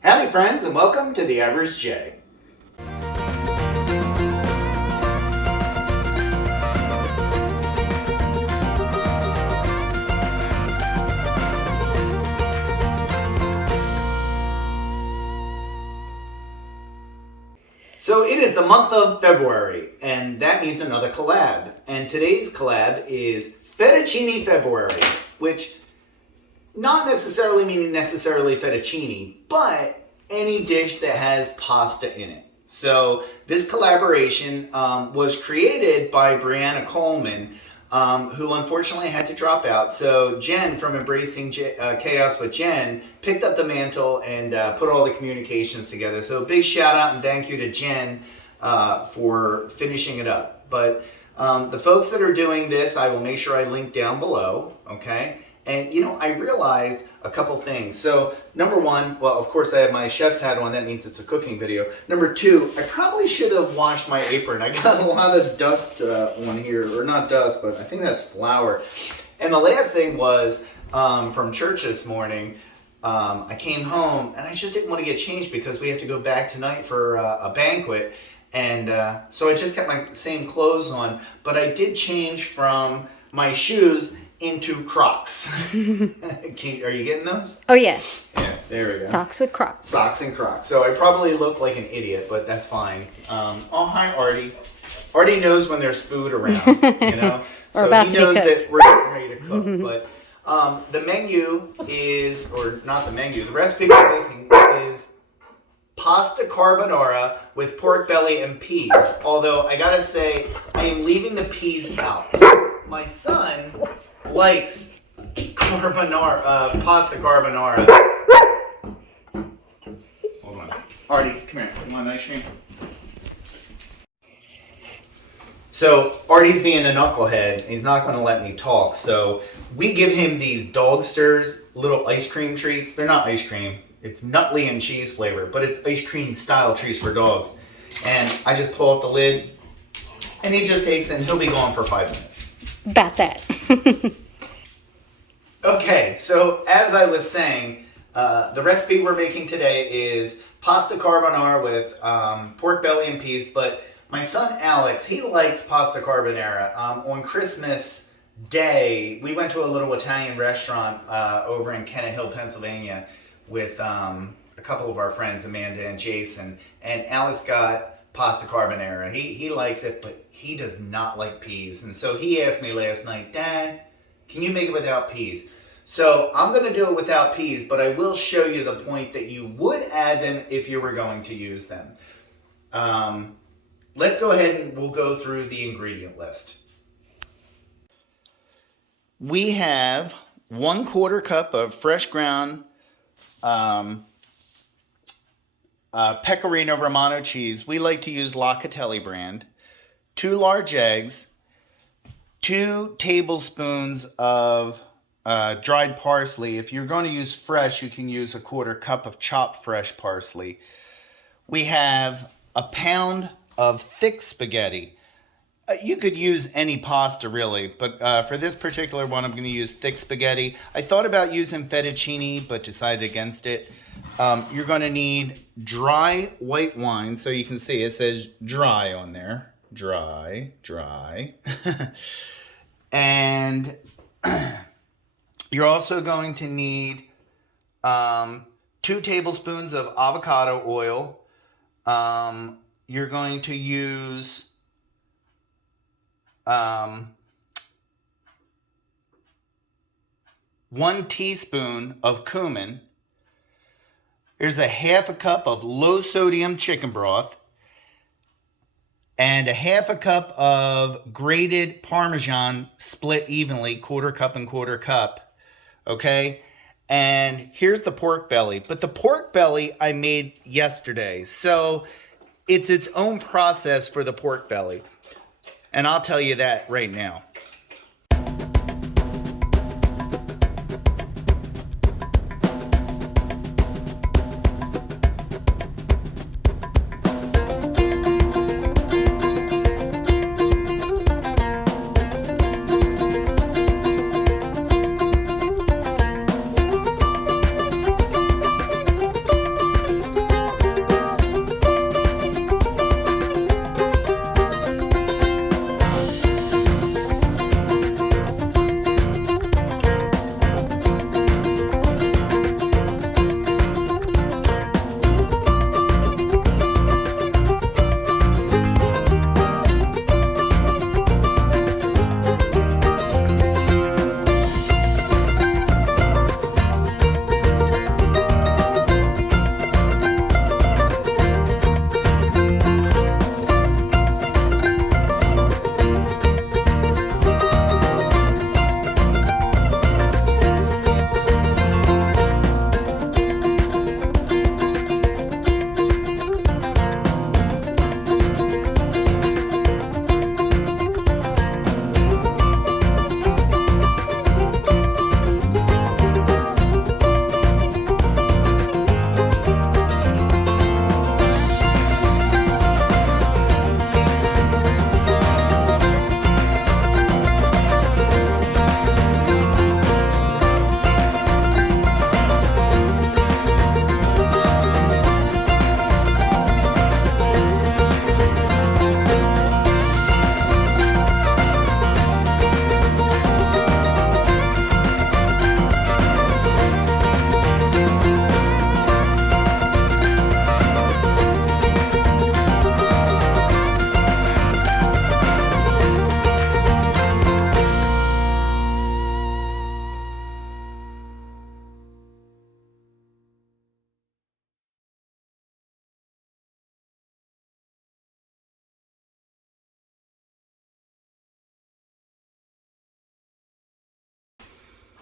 Howdy friends, and welcome to The Average J. So it is the month of February, and that means another collab. And today's collab is Fettuccini February, which not necessarily meaning necessarily fettuccine, but any dish that has pasta in it. So this collaboration was created by Brianna Coleman, who unfortunately had to drop out. So Jenn from Embracing Chaos With Jenn picked up the mantle and put all the communications together. So a big shout out and thank you to Jenn for finishing it up. But the folks that are doing this, I will make sure I link down below, okay? And you know, I realized a couple things. So number one, well, of course I have my chef's hat on. That means it's a cooking video. Number two, I probably should have washed my apron. I got a lot of dust on here, or not dust, but I think that's flour. And the last thing was from church this morning. I came home and I just didn't want to get changed because we have to go back tonight for a banquet. And so I just kept my same clothes on, but I did change from my shoes into Crocs. Are you getting those? Oh yeah. Yeah, there we go. Socks with Crocs. Socks and Crocs. So I probably look like an idiot, but that's fine. Oh, hi, Artie. Artie knows when there's food around, you know? Or so about he to be knows cooked. that we're getting ready to cook. But the menu is, or not the menu, the recipe we're making is pasta carbonara with pork belly and peas. Although I gotta say, I am leaving the peas out. So my son likes carbonara, pasta carbonara. Hold on. Artie, come here. You want an ice cream? So Artie's being a knucklehead. He's not going to let me talk. So we give him these Dogsters little ice cream treats. They're not ice cream. It's Nutley and cheese flavor, but it's ice cream style treats for dogs. And I just pull out the lid, and he just takes it, and he'll be gone for 5 minutes. About that. Okay, so as I was saying, the recipe we're making today is pasta carbonara with pork belly and peas, but my son Alex, he likes pasta carbonara. On Christmas Day, we went to a little Italian restaurant over in Kennett Hill, Pennsylvania with a couple of our friends, Amanda and Jason, and Alex got pasta carbonara. He likes it, but he does not like peas. And so he asked me last night, Dad, can you make it without peas? So I'm going to do it without peas, but I will show you the point that you would add them if you were going to use them. Let's go ahead and we'll go through the ingredient list. We have 1/4 cup of fresh ground Pecorino Romano cheese. We like to use Locatelli brand. 2 large eggs. 2 tablespoons of dried parsley. If you're going to use fresh, you can use 1/4 cup of chopped fresh parsley. We have a pound of thick spaghetti. You could use any pasta really, but for this particular one, I'm going to use thick spaghetti. I thought about using fettuccine, but decided against it. You're going to need dry white wine. So you can see it says dry on there. Dry. And you're also going to need 2 tablespoons of avocado oil. You're going to use 1 teaspoon of cumin. There's a 1/2 cup of low sodium chicken broth and a 1/2 cup of grated Parmesan split evenly, 1/4 cup and 1/4 cup. Okay. And here's the pork belly, but the pork belly I made yesterday. So it's its own process for the pork belly. And I'll tell you that right now.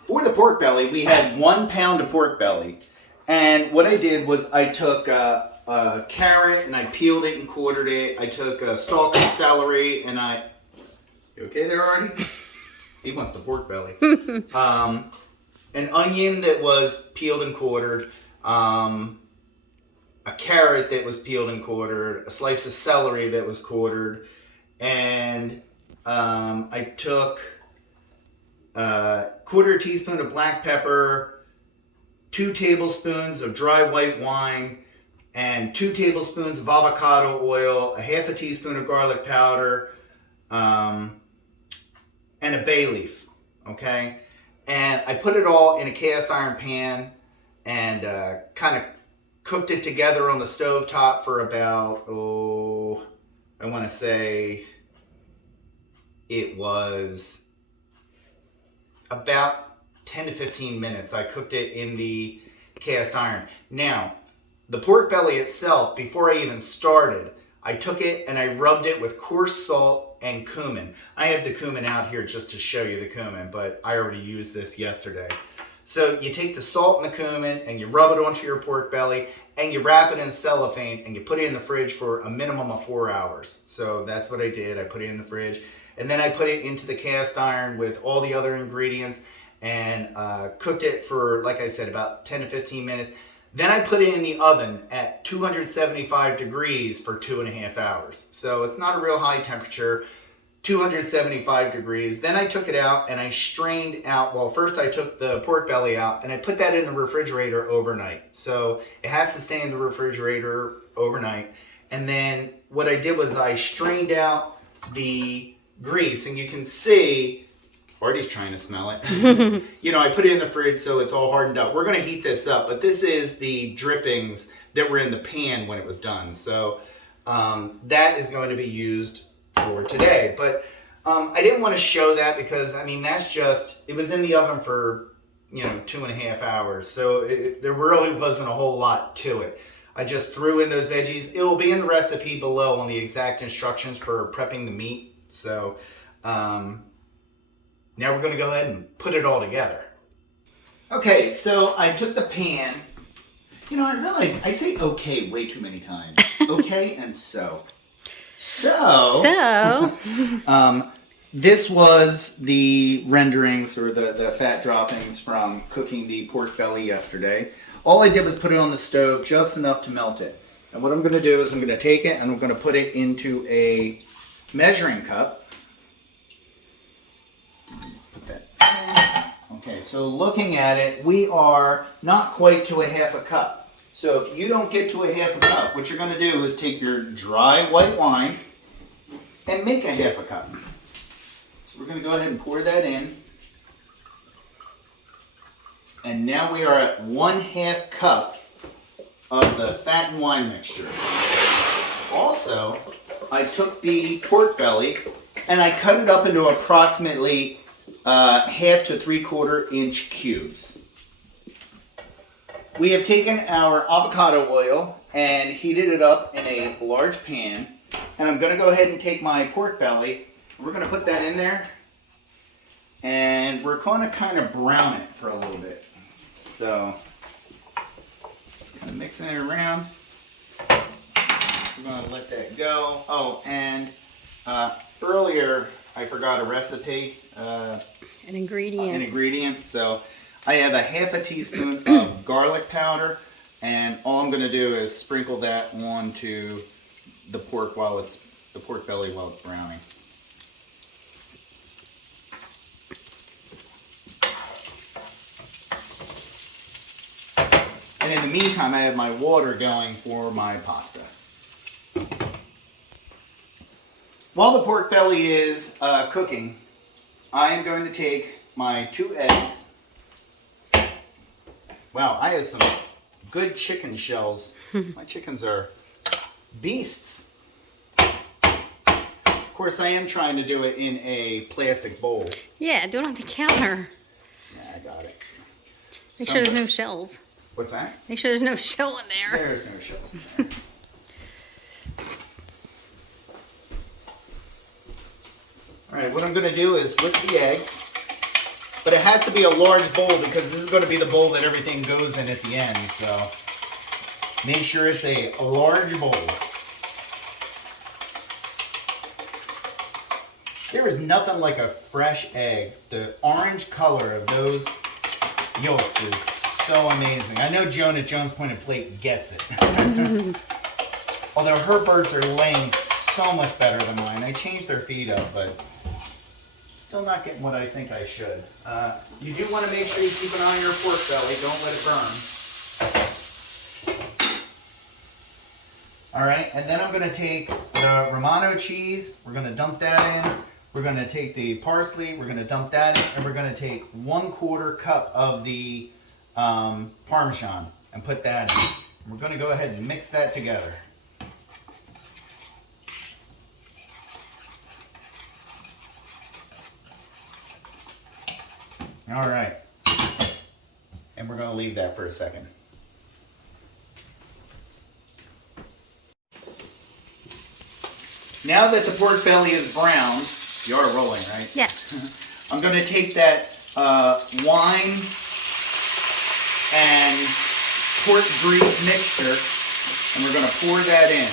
for the pork belly, we had 1 pound of pork belly. And what I did was I took a carrot and I peeled it and quartered it. I took a stalk of celery and You okay there, Artie? He wants the pork belly. An onion that was peeled and quartered. A carrot that was peeled and quartered. A slice of celery that was quartered. And I took a 1/4 teaspoon of black pepper, 2 tablespoons of dry white wine, and 2 tablespoons of avocado oil, a 1/2 teaspoon of garlic powder, and a bay leaf, okay? And I put it all in a cast iron pan and kind of cooked it together on the stove top for about, I want to say it was about 10 to 15 minutes. I cooked it in the cast iron. Now, the pork belly itself, before I even started, I took it and I rubbed it with coarse salt and cumin. I have the cumin out here just to show you the cumin, but I already used this yesterday. So you take the salt and the cumin and you rub it onto your pork belly and you wrap it in cellophane and you put it in the fridge for a minimum of 4 hours. So that's what I did. I put it in the fridge and then I put it into the cast iron with all the other ingredients and cooked it for, like I said, about 10 to 15 minutes. Then I put it in the oven at 275 degrees for 2.5 hours. So it's not a real high temperature, 275 degrees. Then I took it out and I strained out, well, first I took the pork belly out and I put that in the refrigerator overnight. So it has to stay in the refrigerator overnight. And then what I did was I strained out the grease, and you can see, Artie's trying to smell it. You know, I put it in the fridge so it's all hardened up. We're going to heat this up, but this is the drippings that were in the pan when it was done. So that is going to be used for today. But I didn't want to show that because, I mean, that's just, it was in the oven for, 2.5 hours. So there really wasn't a whole lot to it. I just threw in those veggies. It will be in the recipe below on the exact instructions for prepping the meat. So now we're going to go ahead and put it all together. Okay, so I took the pan. I realize I say okay way too many times. Okay and so. This was the renderings or the fat droppings from cooking the pork belly yesterday. All I did was put it on the stove just enough to melt it. And what I'm going to do is I'm going to take it and I'm going to put it into a measuring cup. Put that. Okay, so looking at it, we are not quite to a 1/2 cup. So if you don't get to a 1/2 cup, what you're going to do is take your dry white wine and make a 1/2 cup. So we're going to go ahead and pour that in. And now we are at 1/2 cup of the fat and wine mixture. Also, I took the pork belly and I cut it up into approximately 1/2 to 3/4 inch cubes. We have taken our avocado oil and heated it up in a large pan. And I'm going to go ahead and take my pork belly. We're going to put that in there. And we're going to kind of brown it for a little bit. So, just kind of mixing it around. We're going to let that go. Oh, and earlier I forgot a recipe. An ingredient. So I have a 1/2 teaspoon of garlic powder, and all I'm going to do is sprinkle that onto the pork belly while it's browning. And in the meantime, I have my water going for my pasta. While the pork belly is cooking, I am going to take my 2 eggs. Wow, I have some good chicken shells. My chickens are beasts. Of course, I am trying to do it in a plastic bowl. Yeah, do it on the counter. Yeah, I got it. Make sure there's no shells. What's that? Make sure there's no shell in there. There's no shells in there. All right, what I'm going to do is whisk the eggs. But it has to be a large bowl because this is going to be the bowl that everything goes in at the end. So make sure it's a large bowl. There is nothing like a fresh egg. The orange color of those yolks is so amazing. I know Joan at Joan's Pointed Plate gets it. Although her birds are laying so much better than mine. I changed their feed up, but still not getting what I think I should. You do want to make sure you keep an eye on your pork belly. Don't let it burn. All right, and then I'm going to take the Romano cheese. We're going to dump that in. We're going to take the parsley. We're going to dump that in. And we're going to take 1/4 cup of the Parmesan and put that in. And we're going to go ahead and mix that together. All right, and we're going to leave that for a second. Now that the pork belly is browned, you are rolling, right? Yes. I'm going to take that wine and pork grease mixture, and we're going to pour that in.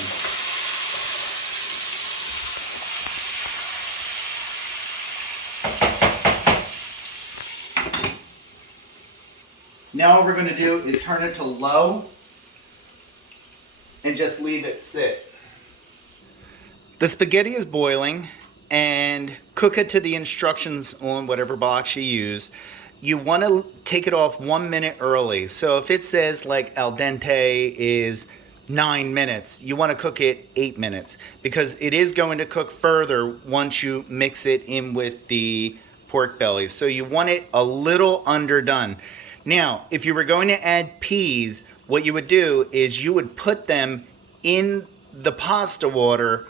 Now what we're going to do is turn it to low and just leave it sit. The spaghetti is boiling, and cook it to the instructions on whatever box you use. You want to take it off 1 minute early. So if it says like al dente is 9 minutes, you want to cook it 8 minutes because it is going to cook further once you mix it in with the pork belly. So you want it a little underdone. Now, if you were going to add peas, what you would do is you would put them in the pasta water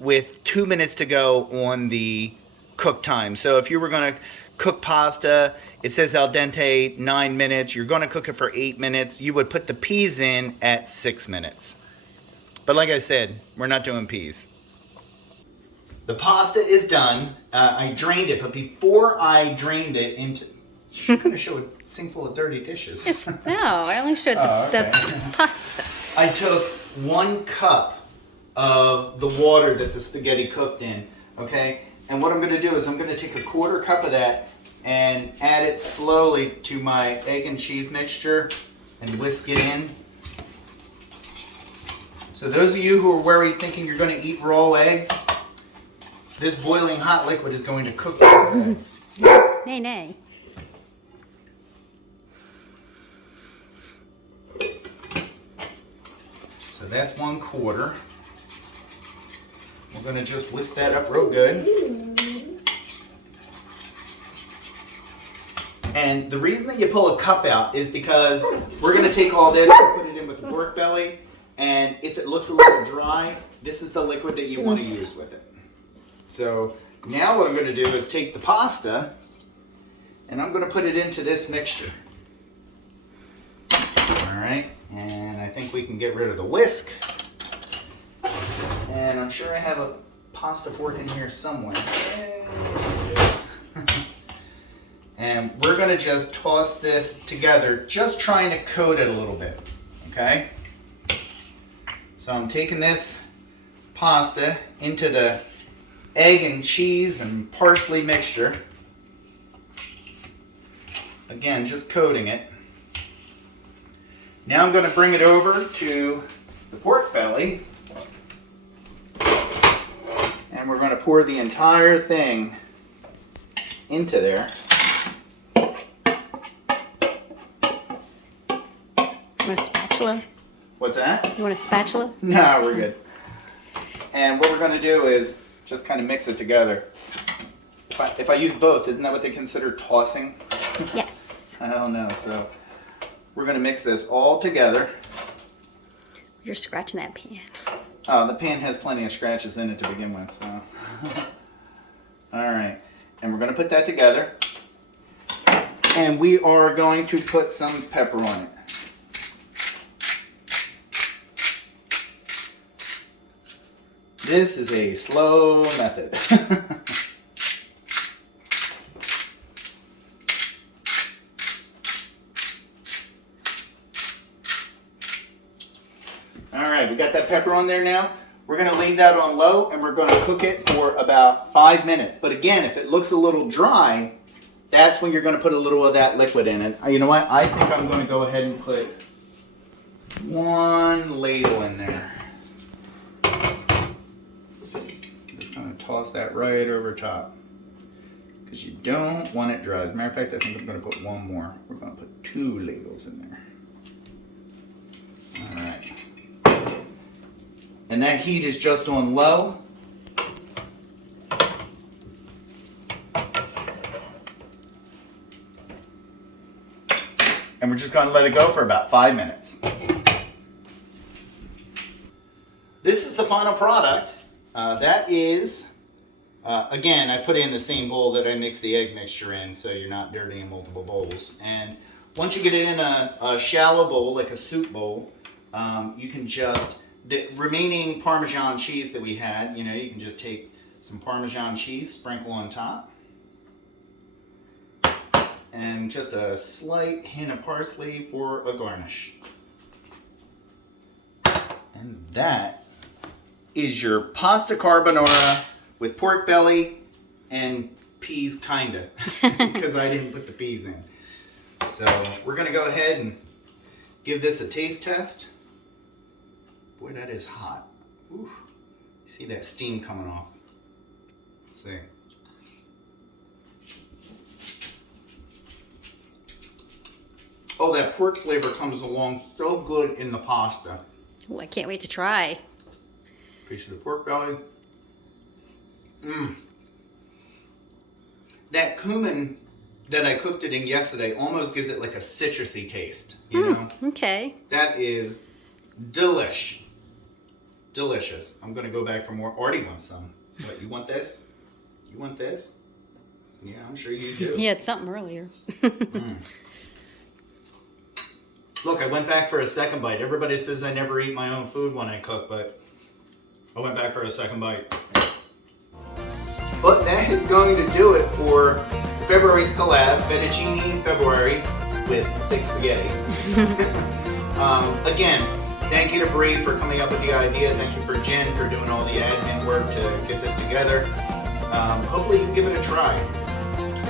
with 2 minutes to go on the cook time. So if you were going to cook pasta, it says al dente 9 minutes, you're going to cook it for 8 minutes, you would put the peas in at 6 minutes. But like I said, we're not doing peas. The pasta is done. I drained it, but before I drained it into... You're going to show a sink full of dirty dishes. No, I only showed the pasta. I took 1 cup of the water that the spaghetti cooked in, okay? And what I'm going to do is I'm going to take 1/4 cup of that and add it slowly to my egg and cheese mixture and whisk it in. So those of you who are worried thinking you're going to eat raw eggs, this boiling hot liquid is going to cook those eggs. Nay, nay. So that's 1/4. We're going to just whisk that up real good. And the reason that you pull a cup out is because we're going to take all this and put it in with the pork belly. And if it looks a little dry, this is the liquid that you want to use with it. So now what I'm going to do is take the pasta and I'm going to put it into this mixture. All right, and I think we can get rid of the whisk. And I'm sure I have a pasta fork in here somewhere. And we're going to just toss this together, just trying to coat it a little bit, okay? So I'm taking this pasta into the egg and cheese and parsley mixture. Again, just coating it. Now I'm going to bring it over to the pork belly. And we're going to pour the entire thing into there. You want a spatula? What's that? You want a spatula? No, we're good. And what we're going to do is just kind of mix it together. If I use both, isn't that what they consider tossing? Yes. I don't know. So we're going to mix this all together. You're scratching that pan. The pan has plenty of scratches in it to begin with, so. All right, and we're going to put that together. And we are going to put some pepper on it. This is a slow method. All right, we got that pepper on there now. We're gonna leave that on low and we're gonna cook it for about 5 minutes. But again, if it looks a little dry, that's when you're gonna put a little of that liquid in. And you know what? I think I'm gonna go ahead and put 1 ladle in there. Just gonna toss that right over top. Because you don't want it dry. As a matter of fact, I think I'm gonna put 1 more. We're gonna put 2 ladles in there. All right. And that heat is just on low. And we're just going to let it go for about 5 minutes. This is the final product. That is, again, I put it in the same bowl that I mixed the egg mixture in, so you're not dirtying multiple bowls. And once you get it in a shallow bowl, like a soup bowl, you can just, the remaining Parmesan cheese that we had, you know, you can just take some Parmesan cheese, sprinkle on top, and just a slight hint of parsley for a garnish. And that is your pasta carbonara with pork belly and peas, kinda, because I didn't put the peas in. So we're gonna go ahead and give this a taste test. Boy, that is hot. Ooh. You see that steam coming off. Let's see. Oh, that pork flavor comes along so good in the pasta. Oh, I can't wait to try. Piece of the pork belly. That cumin that I cooked it in yesterday almost gives it like a citrusy taste, you know? Okay. That is delish. Delicious. I'm gonna go back for more. Artie wants some. What, you want this? You want this? Yeah, I'm sure you do. He had something earlier. Look, I went back for a second bite. Everybody says I never eat my own food when I cook, but I went back for a second bite. But that is going to do it for February's collab, Fettuccini February with thick spaghetti. Again, thank you to Bree for coming up with the idea. Thank you for Jen for doing all the admin work to get this together. Hopefully you can give it a try.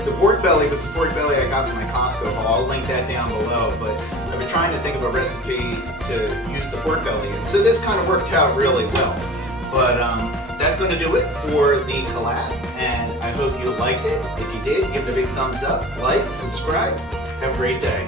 The pork belly was the pork belly I got from my Costco haul. I'll link that down below. But I've been trying to think of a recipe to use the pork belly in. So this kind of worked out really well. But that's going to do it for the collab. And I hope you liked it. If you did, give it a big thumbs up, like, subscribe. Have a great day.